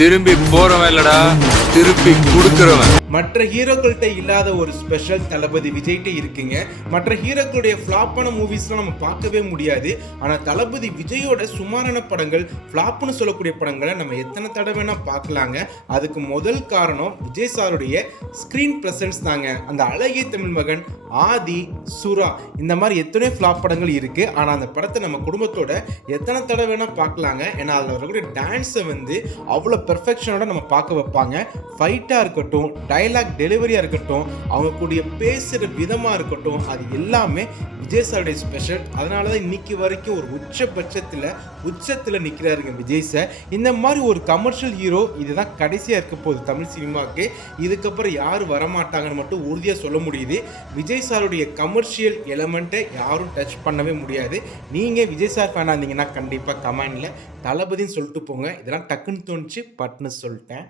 திரும்பி போறவன் இல்லடா. திருப்பி கொடுக்கறவன். மற்ற ஹீரோக்கள்கிட்ட இல்லாத ஒரு ஸ்பெஷல் தளபதி விஜய்கிட்ட இருக்குங்க. மற்ற ஹீரோக்களுடைய ஃப்ளாப்பான மூவிஸ்லாம் நம்ம பார்க்கவே முடியாது. ஆனால் தளபதி விஜயோட சுமாரான படங்கள் ஃப்ளாப்னு சொல்லக்கூடிய படங்களை நம்ம எத்தனை தடவைனா பார்க்கலாங்க. அதுக்கு முதல் காரணம் விஜய் சாருடைய ஸ்க்ரீன் ப்ரெசன்ஸ் தாங்க. அந்த அழகிய தமிழ் மகன் ஆதி சுறா இந்த மாதிரி எத்தனையோ ஃப்ளாப் படங்கள் இருக்குது ஆனால் அந்த படத்தை நம்ம குடும்பத்தோட எத்தனை தடவை வேணால் பார்க்கலாங்க. ஏன்னா அதில் வரக்கூடிய டான்ஸை வந்து அவ்வளோ பெர்ஃபெக்ஷனோட நம்ம பார்க்க வைப்பாங்க. ஃபைட்டாக இருக்கட்டும் டைலாக் டெலிவரியாக இருக்கட்டும் அவங்க கூடிய பேசுகிற விதமாக இருக்கட்டும் அது எல்லாமே விஜய் சாருடைய ஸ்பெஷல் அதனால தான் இன்னைக்கு வரைக்கும் ஒரு உச்சபட்சத்தில் உச்சத்தில் நிற்கிறாருங்க விஜய் சார் இந்த மாதிரி ஒரு கமர்ஷியல் ஹீரோ இதுதான் கடைசியாக இருக்க போகுது தமிழ் சினிமாவுக்கு. இதுக்கப்புறம் யார் வரமாட்டாங்கன்னு மட்டும் உறுதியாக சொல்ல முடியுது. விஜய் சாருடைய கமர்ஷியல் எலமெண்ட்டை யாரும் டச் பண்ணவே முடியாது. நீங்கள் விஜய் சார் ஃபேனாக இருந்தீங்கன்னா கண்டிப்பாக கமெண்டில் தளபதின்னு சொல்லிட்டு போங்க. இதெல்லாம் டக்குன்னு தோணுச்சு பட்னு சொல்லிட்டேன்.